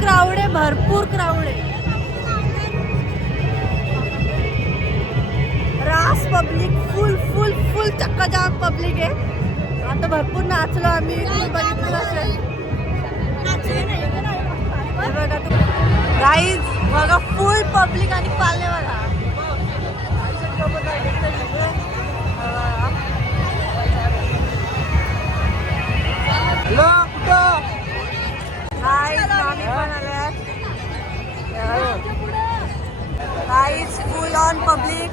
Crowd आहे, भरपूर crowd आहे. रास पब्लिक फुल फुल फुल चक्काजाम पब्लिक आहे. आता भरपूर नाचलो आम्ही, तुम्ही बघितलं असेल. बघा गाईज, बघा फुल पब्लिक आणि पाळणे बघा. Guys full on public.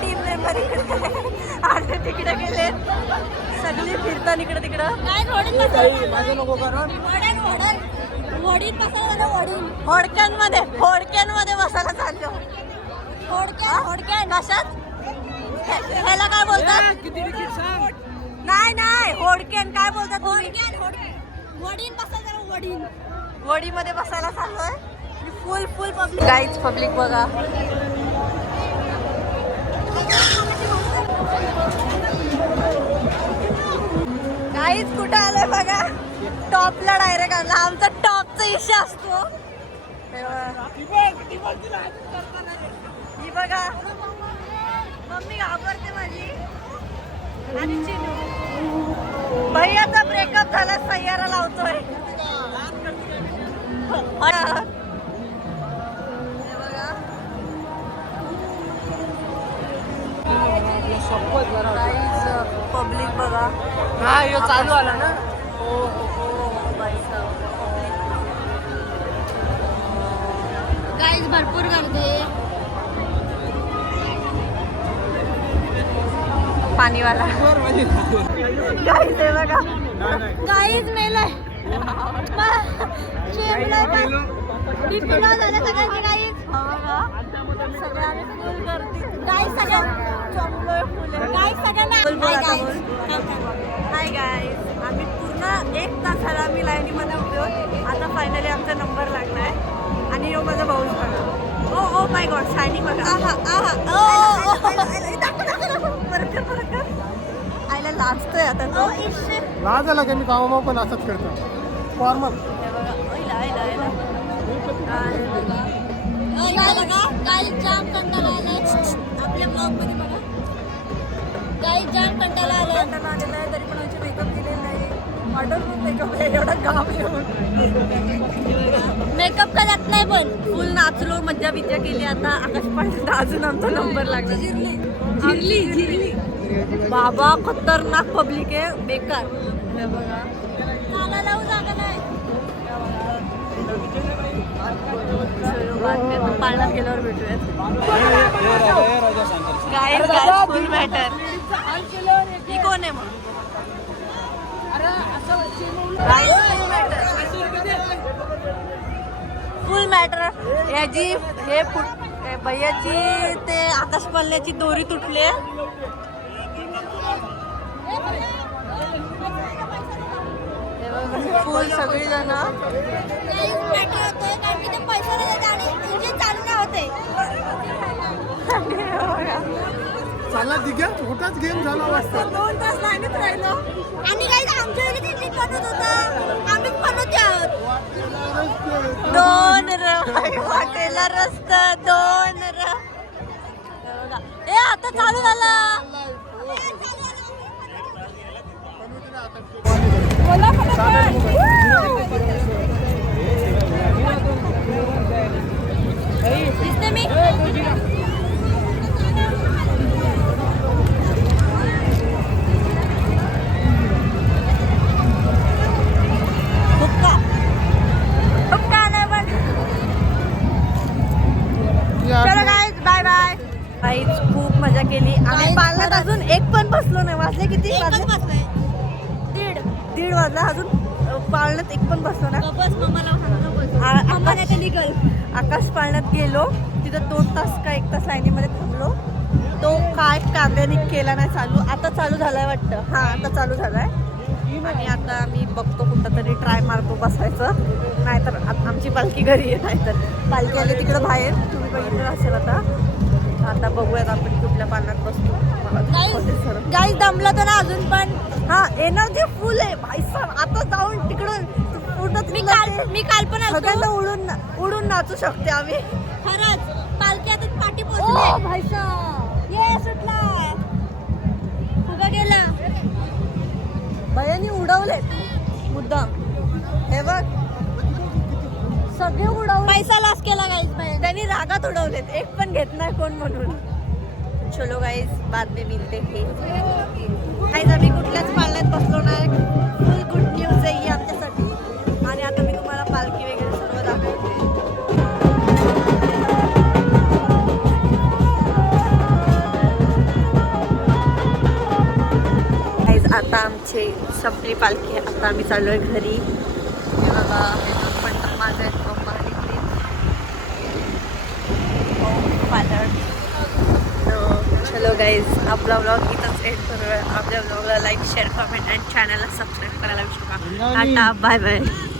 Team member इकडे आणि तिकडे गेले सगळी फिरतात इकडे तिकडं. होडक्यांमध्ये बसायला चाललो. होडक्यान कशात ह्याला काय बोलतात? नाही नाही, होडक्यान काय बोलतात? वडीमध्ये बसायला चाललोय. फुल फुल पब्लिक. गाईज पब्लिक बघा. गाईज कुठं आलंय बघा. टॉपला डायरेक्ट आला. आमचा टॉपचा इशू असतो. ही बघा मम्मी घाबरते माझी. आणि चिनू भैयाचा ब्रेकअप झाला, सय्यारा लावतोय. पब्लिक बघा. हा यो चालू आला ना. गाईज भरपूर गर्दी. पाणीवाला गाईज आहे बघा. गाईज मेलय. हाय गाईज, आम्ही पूर्ण 1 तास झाला आम्ही लाईनीमध्ये उभे आहोत. आता फायनली आमचा नंबर लागलाय. आणि यो माझा भाऊच बघा. ओ माय गॉड, शायनिंग बघा. परत आईला लाजतोय आता तो. लाज आला की मी कामा पण असंच करतो फॉर्मल. जाम कंटाळा आलाय आपल्या ब्लॉग मध्ये बघा. काही जाम कंटाळा आलाय तरी पण आमचे मेकअप केलेला नाही. ऑर्डर मेकअप आहे, एवढा काम येऊन मेकअप करत नाही. पण फुल नाचलो, मज्जा बिज्जा केली. आता आकाश पाटील अजून आमचा नंबर लागला. झिरली बाबा, खतरनाक पब्लिक आहे, बेकार. बघा चाला लावू जागा नाही. पाळण्यात गेल्यावर भेटूयात. गाईज फुल मॅटर. ही कोण आहे मग? फुल मॅटर. याची हे भैयाची ते आकाश पाळण्याची दोरी तुटली. फुल सगळी जण चालला ठीक आहे. कुठंच गेम झाला वाटतं. 2 तास लाईनीत राहिलो. आणि काही आमच्या इथे बनवत होता, आम्हीच बनवते आहोत. 2 वाटेला रस्ता 2 ए आता चालू झाला. दिसते मी. चलो गाईज, बाय बाय. गाईज खूप मजा केली. आम्ही पाळण्यात अजून एक पण बसलो नाही. वाजले किती? दीड वाजला. अजून पाळण्यात एक पण बसलो नाही. आकाश पाळण्यात गेलो, तिथं 2 तास का 1 तास लाईनीमध्ये थांबलो. तो काय कांद्याने केला नाही चालू. आता चालू झालाय वाटतं. हा आता चालू झालाय. आणि आता आम्ही बघतो कुठं तरी ट्राय मारतो बसायचं. नाहीतर आमची पालखी घरी आहे. नाहीतर पालखी आली तिकडं बाहेर, तुम्ही बघितलं असेल आता. आता बघूयात आपण कुठल्या पालनात बसतो. मला दाखवते सरळ. गाईज दमलं तर ना अजून पण. हा एनर्जी फुल आहे भाई साहब. आता जाऊन तिकडून पूर्ण मी तुला काल पण आलतो. सगळ्यांना उडून नाचू शकते आम्ही. खरंच पालखी आता पाठी ओ पोहोचली. भाई साहब ये सुटला फुगा गेला. भयानी उडवले मुद्दाम. हे बघ सगळे उडवले. पैसा लॉस केला गाईज बाई. त्यांनी रागात उडवलेत. एक पण घेत नाही कोण म्हणून. चलो गाईज बाद में मिलते हैं. गाईज आम्ही कुठल्याच पाळण्यात बसलो नाही. फुल गुड न्यूज आहे ही आमच्यासाठी. आणि आता मी तुम्हाला पालखी वगैरे सर्व दाखवते. गाईज आता आमची संपली पालखी. आता आम्ही चाललोय घरी. हे बघा हे दोन मंडप माझे आहेत. पप्पा निघले. फादर. चलो गाईज आपला ब्लॉग इथंच एंड करूया. आपल्या ब्लॉगला लाईक शेअर कमेंट आणि चॅनलला सबस्क्राईब करायला विसरू नका. Tata bye bye.